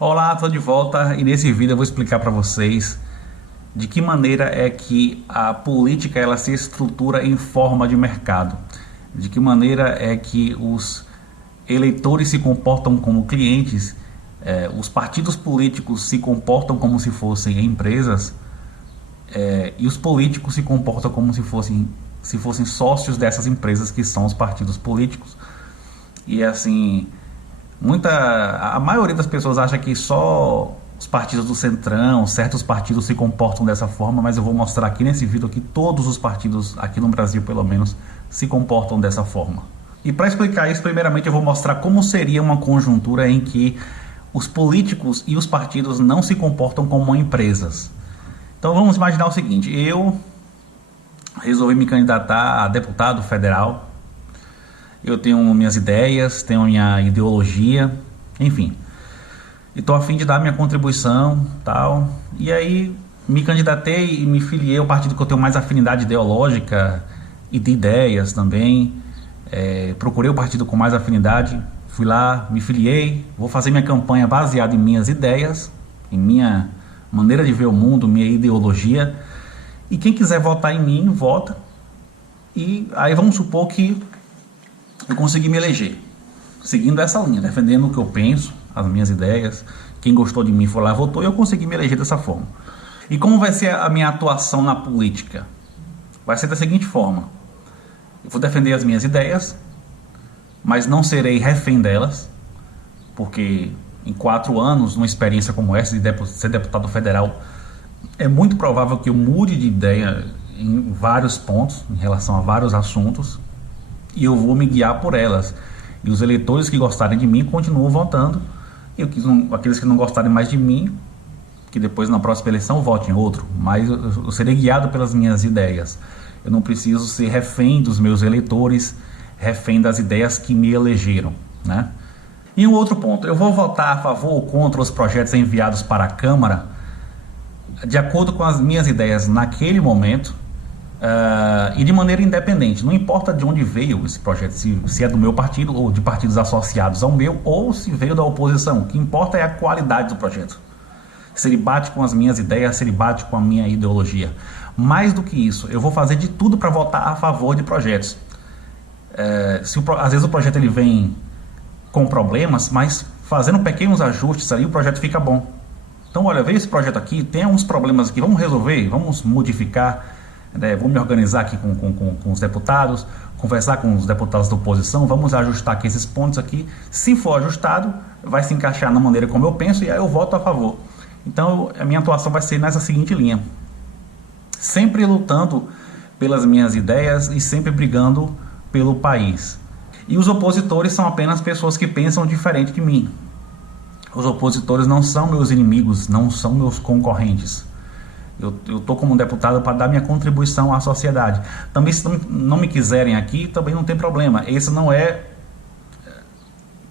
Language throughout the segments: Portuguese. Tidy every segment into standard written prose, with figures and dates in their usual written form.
Olá, estou de volta e nesse vídeo eu vou explicar para vocês de que maneira é que a política ela se estrutura em forma de mercado, de que maneira é que os eleitores se comportam como clientes, os partidos políticos se comportam como se fossem empresas, e os políticos se comportam como se fossem sócios dessas empresas que são os partidos políticos. E assim, a maioria das pessoas acha que só os partidos do Centrão, certos partidos se comportam dessa forma, mas eu vou mostrar aqui nesse vídeo que todos os partidos, aqui no Brasil pelo menos, se comportam dessa forma. E para explicar isso, primeiramente eu vou mostrar como seria uma conjuntura em que os políticos e os partidos não se comportam como empresas. Então vamos imaginar o seguinte: eu resolvi me candidatar a deputado federal. Eu tenho minhas ideias, tenho minha ideologia, enfim. E estou a fim de dar minha contribuição, tal. E aí me candidatei e me filiei ao partido que eu tenho mais afinidade ideológica e de ideias também. Procurei o partido com mais afinidade, fui lá, me filiei, vou fazer minha campanha baseada em minhas ideias, em minha maneira de ver o mundo, minha ideologia. E quem quiser votar em mim, vota. E aí vamos supor que eu consegui me eleger, seguindo essa linha, defendendo o que eu penso, as minhas ideias. Quem gostou de mim foi lá, votou, e eu consegui me eleger dessa forma. E como vai ser a minha atuação na política? Vai ser da seguinte forma: eu vou defender as minhas ideias, mas não serei refém delas, porque em 4 anos, numa experiência como essa de ser deputado federal, é muito provável que eu mude de ideia em vários pontos, em relação a vários assuntos, e eu vou me guiar por elas. E os eleitores que gostarem de mim continuam votando, e aqueles que não gostarem mais de mim, que depois na próxima eleição votem em outro. Mas eu serei guiado pelas minhas ideias. Eu não preciso ser refém dos meus eleitores, refém das ideias que me elegeram, né? E um outro ponto: eu vou votar a favor ou contra os projetos enviados para a Câmara de acordo com as minhas ideias naquele momento, e de maneira independente. Não importa de onde veio esse projeto, se é do meu partido ou de partidos associados ao meu, ou se veio da oposição. O que importa é a qualidade do projeto, se ele bate com as minhas ideias, se ele bate com a minha ideologia. Mais do que isso, eu vou fazer de tudo para votar a favor de projetos. Às vezes o projeto ele vem com problemas, mas fazendo pequenos ajustes ali, o projeto fica bom. Então, olha, veio esse projeto aqui, tem uns problemas aqui, vamos resolver, vamos modificar, vou me organizar aqui com os deputados, conversar com os deputados da oposição, vamos ajustar aqui esses pontos aqui. Se for ajustado, vai se encaixar na maneira como eu penso, e aí eu voto a favor. Então, a minha atuação vai ser nessa seguinte linha: sempre lutando pelas minhas ideias e sempre brigando pelo país. E os opositores são apenas pessoas que pensam diferente de mim. Os opositores não são meus inimigos, não são meus concorrentes. Eu estou como deputado para dar minha contribuição à sociedade. Também, se não me quiserem aqui, também não tem problema. Esse não é...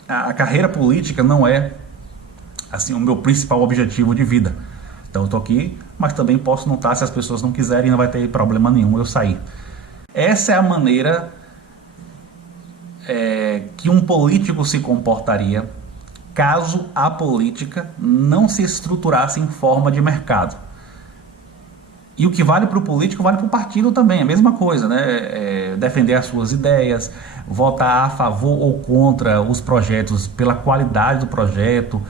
A carreira política não é assim o meu principal objetivo de vida. Então eu estou aqui, mas também posso não estar. Se as pessoas não quiserem, não vai ter problema nenhum eu sair. Essa é a maneira que um político se comportaria caso a política não se estruturasse em forma de mercado. E o que vale para o político vale para o partido também, a mesma coisa, né? Defender as suas ideias, votar a favor ou contra os projetos pela qualidade do projeto,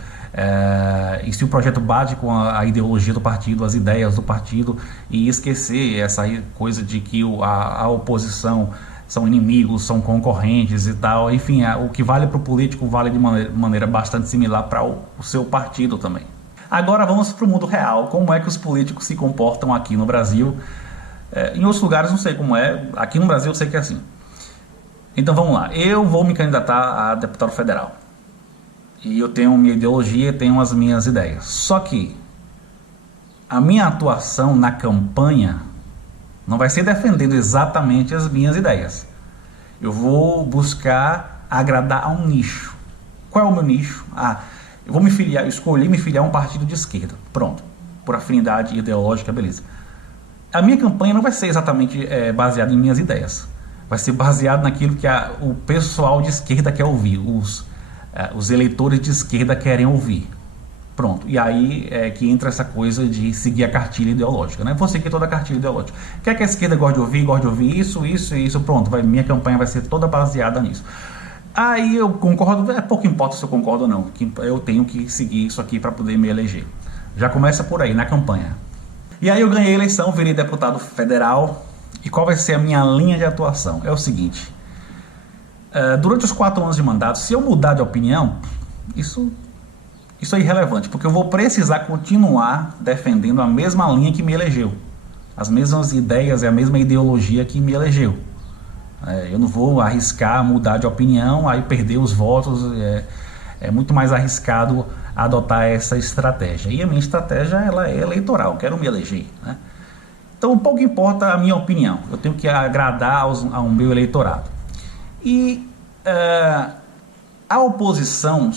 e se o projeto bate com a ideologia do partido, as ideias do partido, e esquecer essa coisa de que a oposição são inimigos, são concorrentes e tal. Enfim, o que vale para o político vale de maneira bastante similar para o seu partido também. Agora vamos para o mundo real. Como é que os políticos se comportam aqui no Brasil? Em outros lugares não sei como é, aqui no Brasil eu sei que é assim. Então vamos lá: eu vou me candidatar a deputado federal, e eu tenho minha ideologia, tenho as minhas ideias. Só que a minha atuação na campanha não vai ser defendendo exatamente as minhas ideias. Eu vou buscar agradar a um nicho. Qual é o meu nicho? Eu vou eu escolhi me filiar a um partido de esquerda. Pronto. Por afinidade ideológica, beleza. A minha campanha não vai ser exatamente baseada em minhas ideias. Vai ser baseado naquilo que o pessoal de esquerda quer ouvir. Os eleitores de esquerda querem ouvir. Pronto, e aí é que entra essa coisa de seguir a cartilha ideológica, né? Vou seguir toda a cartilha ideológica. Quer que a esquerda goste de ouvir isso, isso e isso, pronto, minha campanha vai ser toda baseada nisso. Aí eu concordo, pouco importa se eu concordo ou não, que eu tenho que seguir isso aqui para poder me eleger. Já começa por aí, na campanha. E aí eu ganhei a eleição, virei deputado federal, e qual vai ser a minha linha de atuação? É o seguinte, durante os 4 anos de mandato, se eu mudar de opinião, isso é irrelevante, porque eu vou precisar continuar defendendo a mesma linha que me elegeu, as mesmas ideias e a mesma ideologia que me elegeu. Eu não vou arriscar mudar de opinião, aí perder os votos, é muito mais arriscado adotar essa estratégia. E a minha estratégia ela é eleitoral, eu quero me eleger, né? Então pouco importa a minha opinião, eu tenho que agradar ao meu eleitorado. E a oposição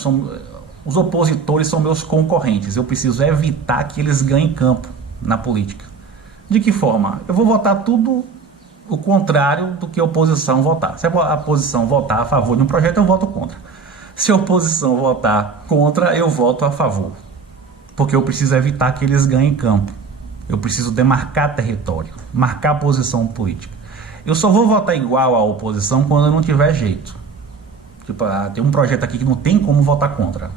os opositores são meus concorrentes. Eu preciso evitar que eles ganhem campo na política. De que forma? Eu vou votar tudo o contrário do que a oposição votar. Se a oposição votar a favor de um projeto, eu voto contra. Se a oposição votar contra, eu voto a favor. Porque eu preciso evitar que eles ganhem campo. Eu preciso demarcar território, marcar posição política. Eu só vou votar igual à oposição quando eu não tiver jeito. Tipo, tem um projeto aqui que não tem como votar contra.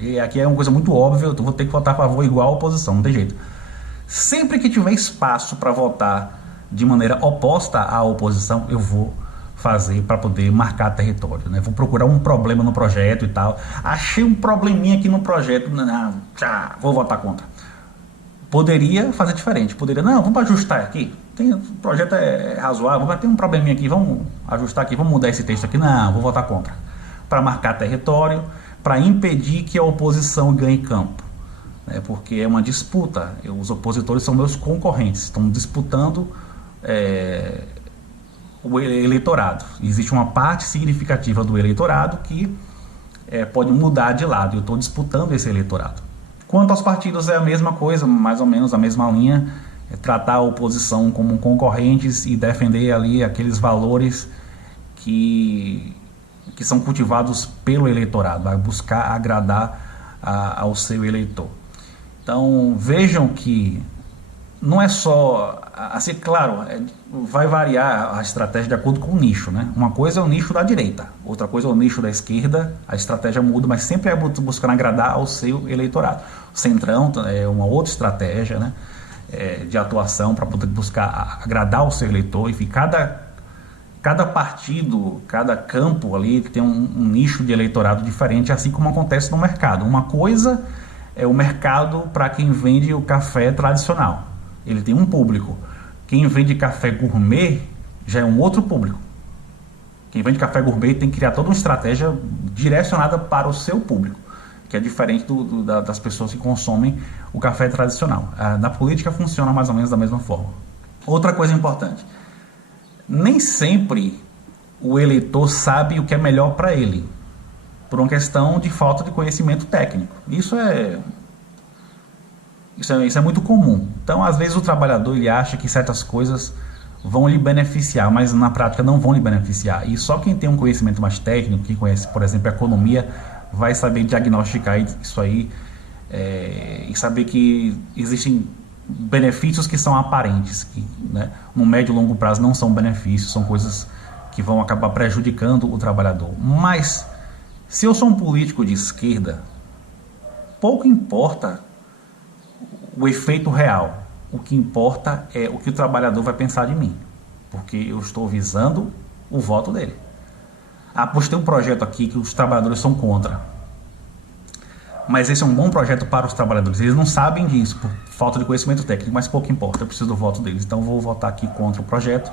E aqui é uma coisa muito óbvia, eu vou ter que votar a favor igual à oposição, não tem jeito. Sempre que tiver espaço para votar de maneira oposta à oposição, eu vou fazer para poder marcar território, né? Vou procurar um problema no projeto e tal. Achei um probleminha aqui no projeto, vou votar contra. Poderia fazer diferente, vamos ajustar aqui. O projeto é razoável, vai ter um probleminha aqui, vamos ajustar aqui, vamos mudar esse texto aqui. Não, vou votar contra. Para marcar território, para impedir que a oposição ganhe campo, né? Porque é uma disputa, os opositores são meus concorrentes, estão disputando o eleitorado. Existe uma parte significativa do eleitorado que pode mudar de lado, eu estou disputando esse eleitorado. Quanto aos partidos é a mesma coisa, mais ou menos a mesma linha, tratar a oposição como concorrentes e defender ali aqueles valores que são cultivados pelo eleitorado, vai buscar agradar ao seu eleitor. Então vejam que não é só, assim, claro, vai variar a estratégia de acordo com o nicho, né? Uma coisa é o nicho da direita, outra coisa é o nicho da esquerda, a estratégia muda, mas sempre é buscando agradar ao seu eleitorado. O Centrão é uma outra estratégia, né? De atuação para poder buscar agradar ao seu eleitor, e cada partido, cada campo ali tem um nicho de eleitorado diferente, assim como acontece no mercado. Uma coisa é o mercado para quem vende o café tradicional, ele tem um público. Quem vende café gourmet já é um outro público. Quem vende café gourmet tem que criar toda uma estratégia direcionada para o seu público, que é diferente das pessoas que consomem o café tradicional. Na política funciona mais ou menos da mesma forma. Outra coisa importante, nem sempre o eleitor sabe o que é melhor para ele, por uma questão de falta de conhecimento técnico. Isso é muito comum. Então, às vezes o trabalhador ele acha que certas coisas vão lhe beneficiar, mas na prática não vão lhe beneficiar. E só quem tem um conhecimento mais técnico, quem conhece, por exemplo, a economia, vai saber diagnosticar isso aí, e saber que existem benefícios que são aparentes, que, né, no médio e longo prazo não são benefícios, são coisas que vão acabar prejudicando o trabalhador. Mas, se eu sou um político de esquerda, pouco importa o efeito real. O que importa é o que o trabalhador vai pensar de mim, porque eu estou visando o voto dele. Postei um projeto aqui que os trabalhadores são contra, mas esse é um bom projeto para os trabalhadores. Eles não sabem disso por falta de conhecimento técnico, mas pouco importa, eu preciso do voto deles. Então vou votar aqui contra o projeto,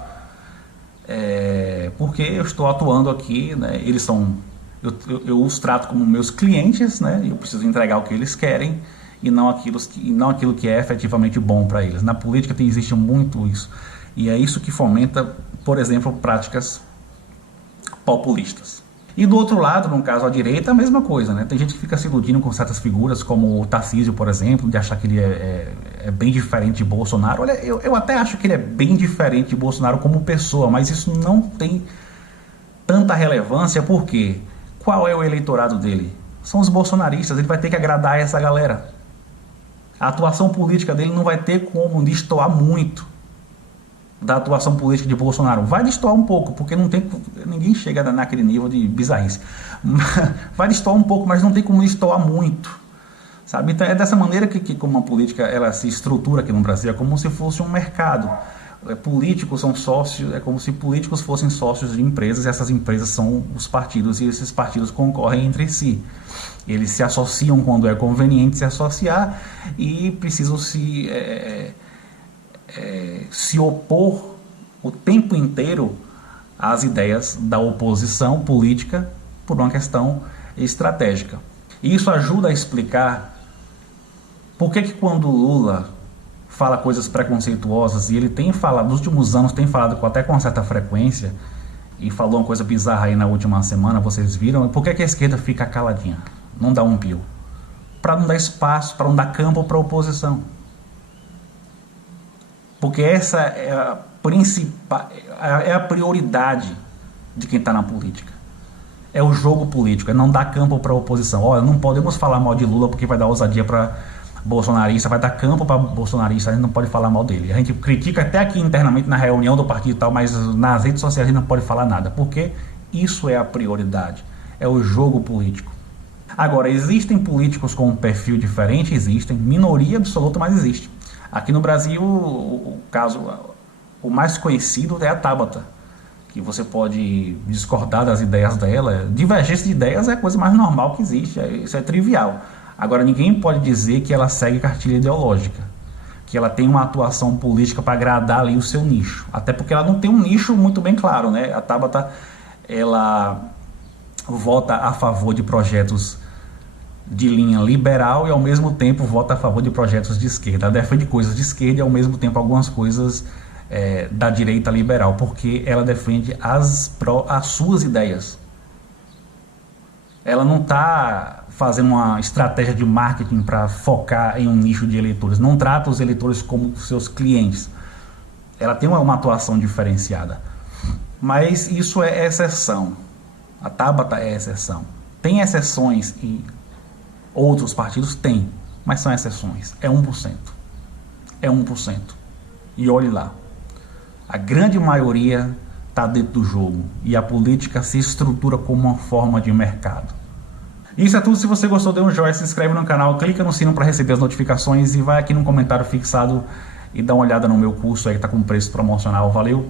porque eu estou atuando aqui, né? Eles são, eu os trato como meus clientes, né? Eu preciso entregar o que eles querem e não aquilo que é efetivamente bom para eles. Na política existe muito isso, e é isso que fomenta, por exemplo, práticas populistas. E do outro lado, no caso a direita, a mesma coisa, né? Tem gente que fica se iludindo com certas figuras, como o Tarcísio, por exemplo, de achar que ele é bem diferente de Bolsonaro. Olha, eu até acho que ele é bem diferente de Bolsonaro como pessoa, mas isso não tem tanta relevância, porque qual é o eleitorado dele? São os bolsonaristas, ele vai ter que agradar essa galera. A atuação política dele não vai ter como destoar muito da atuação política de Bolsonaro. Vai destoar um pouco, porque não tem, ninguém chega naquele nível de bizarrice. Vai destoar um pouco, mas não tem como destoar muito, sabe? Então é dessa maneira que como a política ela se estrutura aqui no Brasil, é como se fosse um mercado. Políticos são sócios, é como se políticos fossem sócios de empresas, e essas empresas são os partidos, e esses partidos concorrem entre si. Eles se associam quando é conveniente se associar e precisam se opor o tempo inteiro às ideias da oposição política por uma questão estratégica. E isso ajuda a explicar por que quando Lula fala coisas preconceituosas, e ele tem falado, nos últimos anos tem falado até com uma certa frequência, e falou uma coisa bizarra aí na última semana, vocês viram, por que a esquerda fica caladinha? Não dá um pio? Para não dar espaço, para não dar campo para a oposição. Porque essa é a principal, é a prioridade de quem está na política. É o jogo político, é não dar campo para a oposição. Olha, não podemos falar mal de Lula porque vai dar ousadia para bolsonarista, vai dar campo para bolsonarista, a gente não pode falar mal dele. A gente critica até aqui internamente na reunião do partido e tal, mas nas redes sociais a gente não pode falar nada, porque isso é a prioridade, é o jogo político. Agora, existem políticos com um perfil diferente? Existem, minoria absoluta, mas existe. Aqui no Brasil, o o mais conhecido é a Tabata, que você pode discordar das ideias dela. Divergência de ideias é a coisa mais normal que existe, isso é trivial. Agora, ninguém pode dizer que ela segue cartilha ideológica, que ela tem uma atuação política para agradar ali o seu nicho, até porque ela não tem um nicho muito bem claro, né? A Tabata, ela vota a favor de projetos de linha liberal e ao mesmo tempo vota a favor de projetos de esquerda. Ela defende coisas de esquerda e ao mesmo tempo algumas coisas da direita liberal, porque ela defende as suas ideias. Ela não está fazendo uma estratégia de marketing para focar em um nicho de eleitores, não trata os eleitores como seus clientes. Ela tem uma atuação diferenciada, mas isso é exceção. A Tabata é exceção. Tem exceções em outros partidos? Tem, mas são exceções. É 1%. É 1%. E olhe lá. A grande maioria está dentro do jogo. E a política se estrutura como uma forma de mercado. Isso é tudo. Se você gostou, dê um joinha, se inscreve no canal, clica no sino para receber as notificações e vai aqui no comentário fixado e dá uma olhada no meu curso aí que está com preço promocional. Valeu!